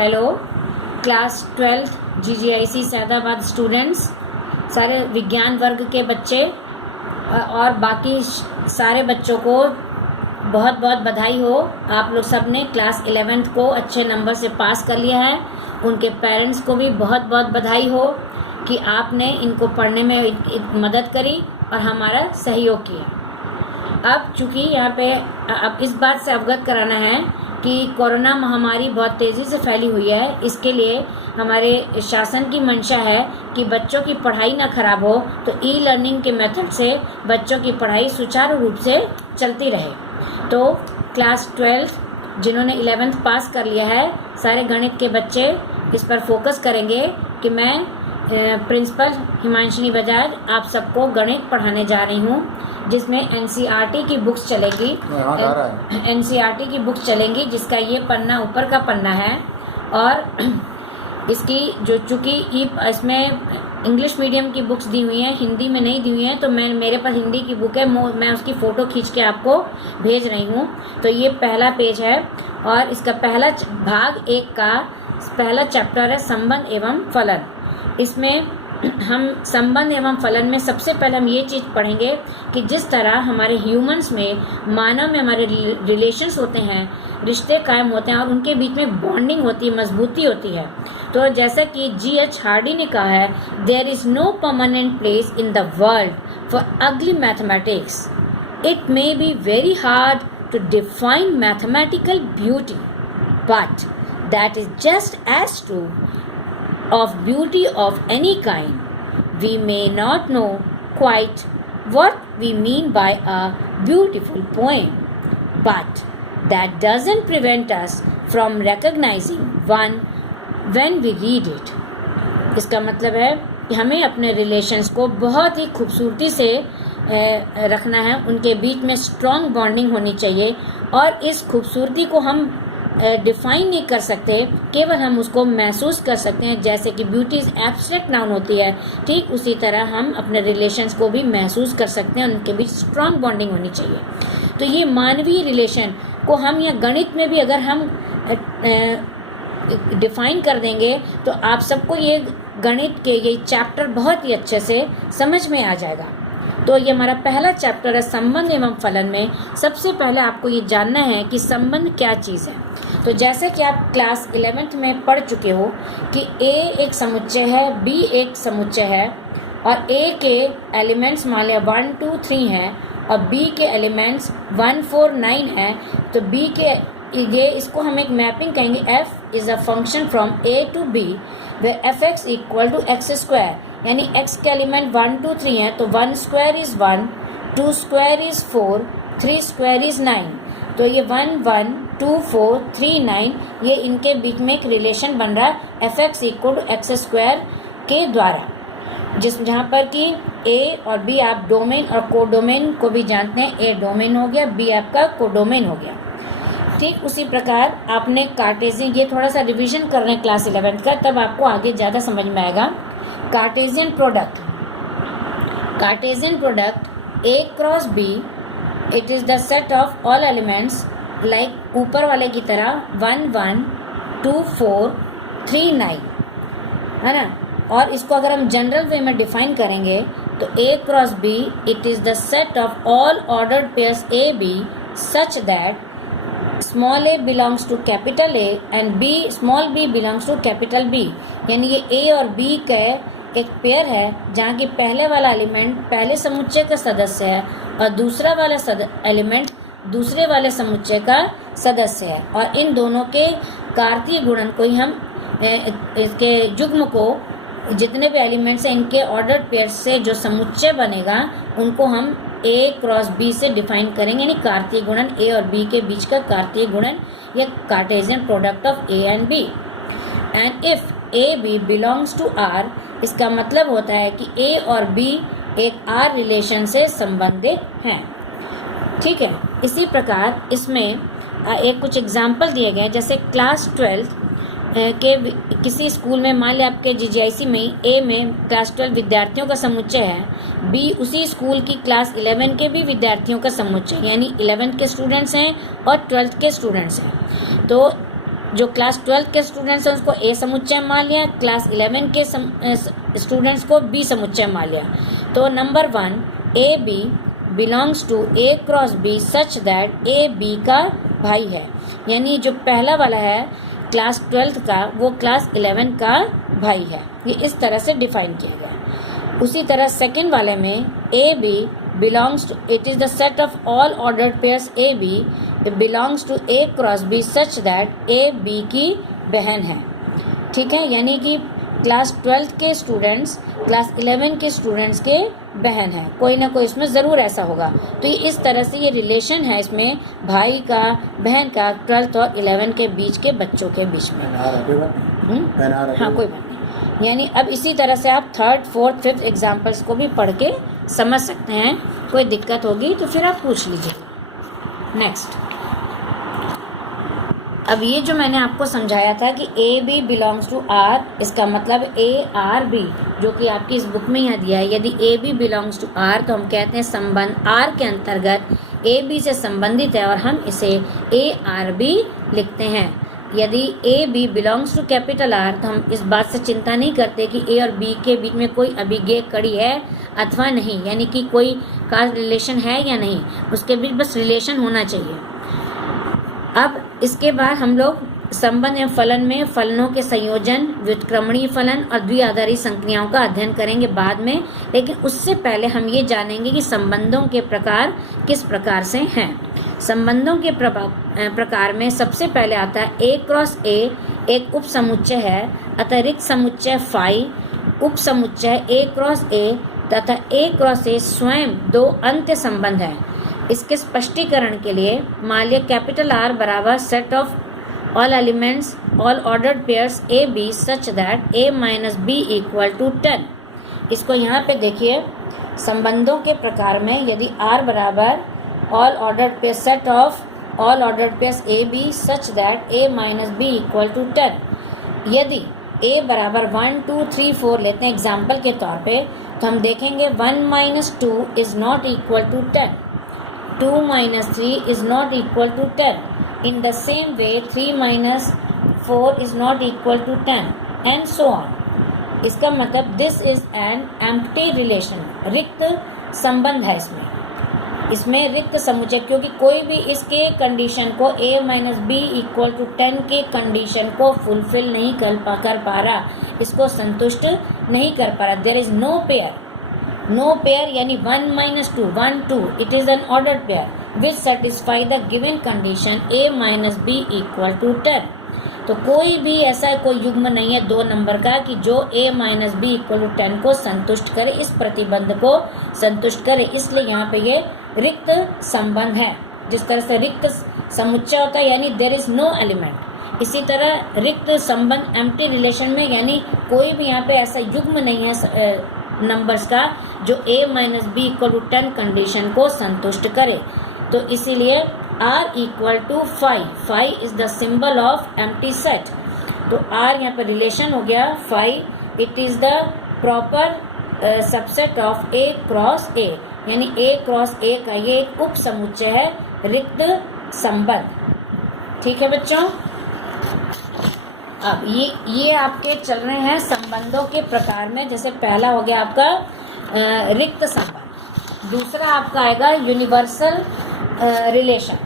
Hello class 12th GGIC Saidabad students, सारे विज्ञान वर्ग के बच्चे और बाकी सारे बच्चों को बहुत बहुत बधाई हो। आप लोग सब ने क्लास 11th को अच्छे नंबर से पास कर लिया है। उनके पेरेंट्स को भी बहुत बहुत बधाई हो कि आपने इनको पढ़ने में मदद करी और हमारा सहयोग किया। अब चूँकि यहाँ पे अब इस बात से अवगत कराना है कि कोरोना महामारी बहुत तेज़ी से फैली हुई है, इसके लिए हमारे शासन की मंशा है कि बच्चों की पढ़ाई ना खराब हो, तो ई लर्निंग के मेथड से बच्चों की पढ़ाई सुचारू रूप से चलती रहे। तो क्लास 12 जिन्होंने 11th पास कर लिया है, सारे गणित के बच्चे इस पर फोकस करेंगे कि मैं प्रिंसिपल हिमांशनी बजाज आप सबको गणित पढ़ाने जा रही हूँ, जिसमें NCERT की बुक्स चलेगी। NCERT की बुक्स चलेंगी, जिसका ये पन्ना ऊपर का पन्ना है और इसकी जो चूँकि इसमें इंग्लिश मीडियम की बुक्स दी हुई हैं, हिंदी में नहीं दी हुई हैं, तो मेरे पास हिंदी की बुक है, मैं उसकी फ़ोटो खींच के आपको भेज रही हूँ। तो ये पहला पेज है और इसका पहला भाग 1 का पहला चैप्टर है संबंध एवं फलन। इसमें हम संबंध एवं फलन में सबसे पहले हम ये चीज़ पढ़ेंगे कि जिस तरह हमारे ह्यूमंस में, मानव में हमारे रिलेशंस होते हैं, रिश्ते कायम होते हैं और उनके बीच में बॉन्डिंग होती है, मजबूती होती है। तो जैसा कि G.H. हार्डी ने कहा है, there is no permanent place in the world for ugly mathematics. It may be very hard to define mathematical beauty, but that is just as true of beauty of any kind. We may not know quite what we mean by a beautiful poem, but that doesn't prevent us from recognizing one when we read it. इसका मतलब है कि हमें अपने relations को बहुत ही खूबसूरती से रखना है, उनके बीच में स्ट्रॉन्ग बॉन्डिंग होनी चाहिए और इस खूबसूरती को हम डिफाइन नहीं कर सकते, केवल हम उसको महसूस कर सकते हैं। जैसे कि ब्यूटी एब्स्ट्रैक्ट नाउन होती है, ठीक उसी तरह हम अपने रिलेशंस को भी महसूस कर सकते हैं, उनके बीच स्ट्रॉन्ग बॉन्डिंग होनी चाहिए। तो ये मानवीय रिलेशन को हम या गणित में भी अगर हम डिफाइन कर देंगे तो आप सबको ये गणित के ये चैप्टर बहुत ही अच्छे से समझ में आ जाएगा। तो ये हमारा पहला चैप्टर है संबंध एवं फलन में। सबसे पहले आपको ये जानना है कि संबंध क्या चीज़ है। तो जैसे कि आप क्लास 11th में पढ़ चुके हो कि A एक समुच्चय है, B एक समुच्चय है और A के एलिमेंट्स मान लिया 1 2 3 हैं और B के एलिमेंट्स 1 4 9 हैं। तो B के ये इसको हम एक मैपिंग कहेंगे। F is a function from A to B where fx equal to x square, यानी x के एलिमेंट 1 2 3 है, तो 1 square is 1, 2 square is 4, 3 square is 9। तो ये 1 1 2 4 3 9 ये इनके बीच में एक रिलेशन बन रहा है fx equal to x square के द्वारा, जहाँ पर कि A और B आप डोमेन और कोडोमेन को भी जानते हैं। A डोमेन हो गया, B आपका कोडोमेन हो गया। ठीक उसी प्रकार आपने कार्टेशियन, ये थोड़ा सा रिवीजन कर रहे हैं क्लास 11th का, तब आपको आगे ज़्यादा समझ में आएगा। Cartesian product, Cartesian product A cross B, it is the set of all elements like ऊपर वाले की तरह 1 1 2 4 3 9, है ना। और इसको अगर हम जनरल वे में डिफाइन करेंगे तो A cross B it is the set of all ordered pairs A B such that small a belongs to capital A and B small b belongs to capital B। यानी ये A और B का एक pair है जहाँ की पहले वाला एलिमेंट पहले समुच्चय का सदस्य है और दूसरा वाला एलिमेंट दूसरे वाले समुच्चय का सदस्य है, और इन दोनों के कार्तीय गुणन को ही हम इसके युग्म को, जितने भी एलिमेंट्स हैं इनके ऑर्डर्ड पेयर से जो समुच्चय बनेगा उनको हम A क्रॉस B से डिफाइन करेंगे, यानी कार्तीय गुणन A और B के बीच का कार्तीय गुणन या Cartesian product of A and B। And if A B belongs to R, इसका मतलब होता है कि A और B एक R रिलेशन से संबंधित हैं। ठीक है, इसी प्रकार इसमें एक कुछ एग्जाम्पल दिए गए, जैसे क्लास 12 के किसी स्कूल में मान लिया आपके GGIC में A में क्लास 12 विद्यार्थियों का समुच्चय है, B उसी स्कूल की क्लास 11 के भी विद्यार्थियों का समुच्चय, यानी 11th के स्टूडेंट्स हैं और 12th के स्टूडेंट्स हैं। तो जो क्लास 12 के स्टूडेंट्स हैं उसको ए समुच्चय मान लिया, क्लास 11 के स्टूडेंट्स को बी समुच्चय मान लिया। तो number 1 a b belongs to A cross b such that a b का भाई है, यानी जो पहला वाला है क्लास 12 का वो क्लास 11 का भाई है। ये इस तरह से डिफाइन किया गया। उसी तरह सेकंड वाले में a b belongs to, it is the set of all ordered pairs AB, it belongs to A cross B such that A B की बहन है। ठीक है, यानी कि क्लास 12 के स्टूडेंट्स क्लास 11 के स्टूडेंट्स के बहन है, कोई ना कोई इसमें ज़रूर ऐसा होगा। तो ये इस तरह से ये रिलेशन है इसमें भाई का बहन का 12th और 11 के बीच के बच्चों के बीच में। हाँ, कोई बात नहीं। यानी अब इसी तरह से आप 3rd, 4th, 5th एग्जाम्पल्स को भी पढ़ के समझ सकते हैं। कोई दिक्कत होगी तो फिर आप पूछ लीजिए। नेक्स्ट, अब ये जो मैंने आपको समझाया था कि a b belongs to R, इसका मतलब ए आर बी, जो कि आपकी इस बुक में यहाँ दिया है, यदि a b belongs to R तो हम कहते हैं संबंध आर के अंतर्गत ए बी से संबंधित है और हम इसे ए आर बी लिखते हैं। यदि a b belongs to capital R तो हम इस बात से चिंता नहीं करते कि ए और बी के बीच में कोई अभिज्ञेय कड़ी है अथवा नहीं, यानी कि कोई काज रिलेशन है या नहीं, उसके बीच बस रिलेशन होना चाहिए। अब इसके बाद हम लोग संबंध एवं फलन में फलनों के संयोजन, व्युत्क्रमणीय फलन और द्विआधारी संक्रियाओं का अध्ययन करेंगे बाद में, लेकिन उससे पहले हम ये जानेंगे कि संबंधों के प्रकार किस प्रकार से हैं। संबंधों के प्रकार में सबसे पहले आता है ए क्रॉस ए एक उप समुच्चय है, अतिरिक्त समुच्चय फाई उप समुच्चय ए क्रॉस ए तथा ए क्रॉस ए स्वयं दो अंत्य संबंध है। इसके स्पष्टीकरण के लिए मान लिया कैपिटल आर बराबर set of all elements all ordered pairs A B such that a minus b equal to 10। इसको यहाँ पे देखिए, संबंधों के प्रकार में यदि आर बराबर all ordered pair set of all ordered pairs A B such that a minus b equal to 10, यदि ए बराबर 1 2 3 4 लेते हैं एग्जाम्पल के तौर पे, तो हम देखेंगे 1 minus 2 is not equal to 10, 2 minus 3 is not equal to 10. In the same way 3 minus 4 is not equal to 10 and so on. इसका मतलब this is an empty relation, रिक्त संबंध है इसमें रिक्त समुच्चय, क्योंकि कोई भी इसके कंडीशन को a minus b equal to 10 के कंडीशन को फुलफिल नहीं कर पा रहा, इसको संतुष्ट नहीं कर पा रहा। देयर इज नो पेयर यानी 1 minus 2 1 2 it is an ordered pair which satisfy the given condition a minus b equal to 10। तो कोई भी ऐसा कोई युग्म नहीं है 2 नंबर का कि जो a minus b equal to 10 को संतुष्ट करे, इस प्रतिबंध को संतुष्ट करे, इसलिए यहाँ पे ये रिक्त संबंध है। जिस तरह से रिक्त समुच्चय होता है यानी देयर इज नो एलिमेंट, इसी तरह रिक्त संबंध एम्प्टी रिलेशन में यानी कोई भी यहाँ पे ऐसा युग्म नहीं है नंबर्स का जो a minus b equal to 10 condition को संतुष्ट करे। तो इसीलिए r equal to 5 is the symbol of empty set. तो r यहाँ पर रिलेशन हो गया 5, it is the proper subset of a cross a, यानी a क्रॉस a का ये एक उप समुच्चय है रिक्त संबंध। ठीक है बच्चों, अब ये आपके चल रहे हैं संबंधों के प्रकार में। जैसे पहला हो गया आपका रिक्त संबंध, दूसरा आपका आएगा यूनिवर्सल रिलेशन।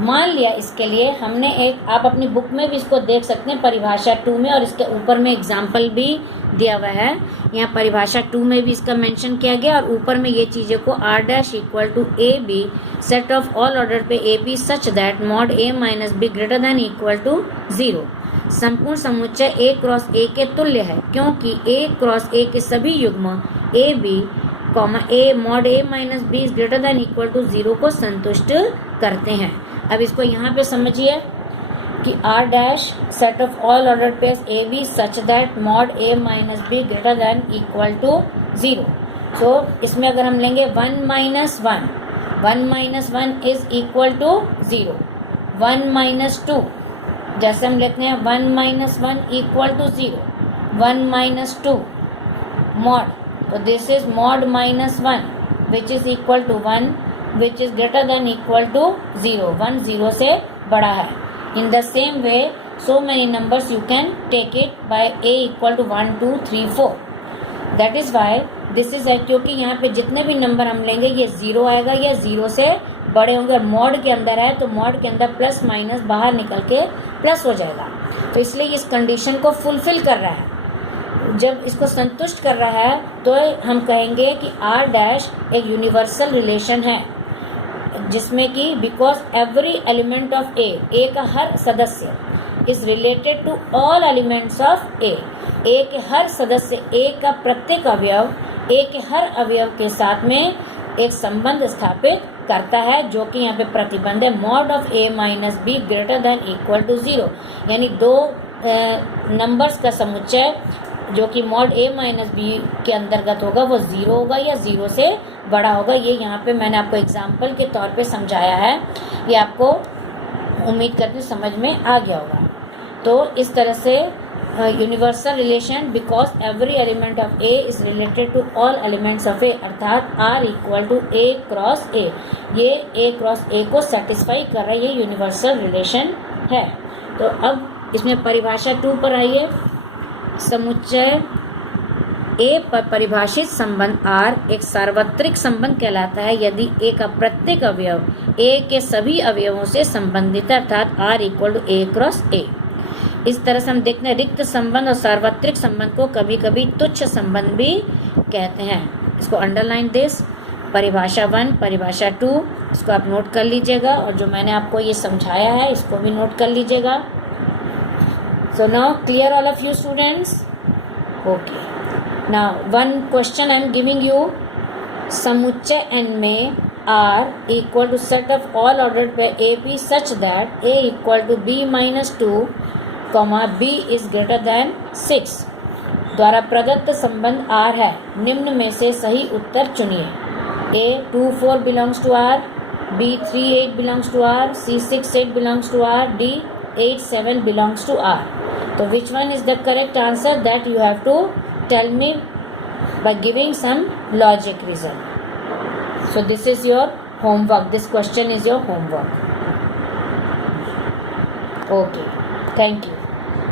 मान लिया इसके लिए हमने एक, आप अपनी बुक में भी इसको देख सकते हैं परिभाषा 2 में, और इसके ऊपर में एग्जाम्पल भी दिया हुआ है। यहाँ परिभाषा 2 में भी इसका मेंशन किया गया और ऊपर में ये चीज़ें को r dash equal to A B set of all order pair A B such that mod A minus B greater than equal to 0 संपूर्ण समुच्चय a क्रॉस a के तुल्य है, क्योंकि a क्रॉस a के सभी युग्म a b a mod a minus b is greater than equal to 0 को संतुष्ट करते हैं। अब इसको यहाँ पे समझिए कि r dash set of all order pairs A B such that mod a minus B greater than equal to 0। So इसमें अगर हम लेंगे 1 minus 1 is equal to 0, 1 minus 2 जैसे हम लेते हैं 1 minus 1 equal to 0, 1 minus 2 mod, तो this is mod minus 1 which is equal to 1 which is greater than equal to 0, 1 0 से बड़ा है। In the same way so many numbers you can take it by a equal to 1 2 3 4. That is why this is है, क्योंकि यहाँ पे जितने भी number हम लेंगे ये ज़ीरो आएगा या ज़ीरो से बड़े होंगे। मॉड के अंदर है तो मॉड के अंदर प्लस माइनस बाहर निकल के प्लस हो जाएगा, तो इसलिए इस कंडीशन को फुलफिल कर रहा है। जब इसको संतुष्ट कर रहा है तो हम कहेंगे कि आर डैश एक यूनिवर्सल रिलेशन है, जिसमें कि because every element of A का हर सदस्य is related to all elements of A के हर सदस्य, ए का प्रत्येक अवयव ए के हर अवयव के साथ में एक संबंध स्थापित करता है, जो कि यहाँ पे प्रतिबंध है। Mod of a minus B greater than equal to zero, यानी दो नंबर्स का समुच्चय जो कि मॉड ए माइनस बी के अंतर्गत होगा वो ज़ीरो होगा या ज़ीरो से बड़ा होगा। ये यहाँ पे मैंने आपको एग्जाम्पल के तौर पे समझाया है, ये आपको उम्मीद करती हूँ समझ में आ गया होगा। तो इस तरह से universal relation because every element of A is related to all elements of A, अर्थात R equal to A cross A, ये ए क्रॉस ए को सेटिस्फाई कर रहा है, ये यूनिवर्सल रिलेशन है। तो अब इसमें परिभाषा 2 पर आइए। समुच्चय ए पर परिभाषित संबंध आर एक सार्वत्रिक संबंध कहलाता है यदि ए का प्रत्येक अवयव ए के सभी अवयवों से संबंधित है, अर्थात R equal to A cross a. इस तरह से हम देखते हैं रिक्त संबंध और सार्वत्रिक संबंध को कभी कभी तुच्छ संबंध भी कहते हैं। इसको अंडरलाइन दिस, परिभाषा 1 परिभाषा 2 इसको आप नोट कर लीजिएगा, और जो मैंने आपको ये समझाया है इसको भी नोट कर लीजिएगा। So now clear all of you students? Okay, now one question I am giving you. समुच्चय n में R equal to set of all ordered pair AP such that A equal to B minus 2, B is greater than 6 द्वारा प्रदत्त संबंध R है। निम्न में से सही उत्तर चुनिए। A 2 4 belongs to R, B 3 8 belongs to R, C 6 8 belongs to R, D 8 7 belongs to R. So which one is the correct answer? That you have to tell me by giving some logic reason. So this is your homework. This question is your homework. Okay. Thank you.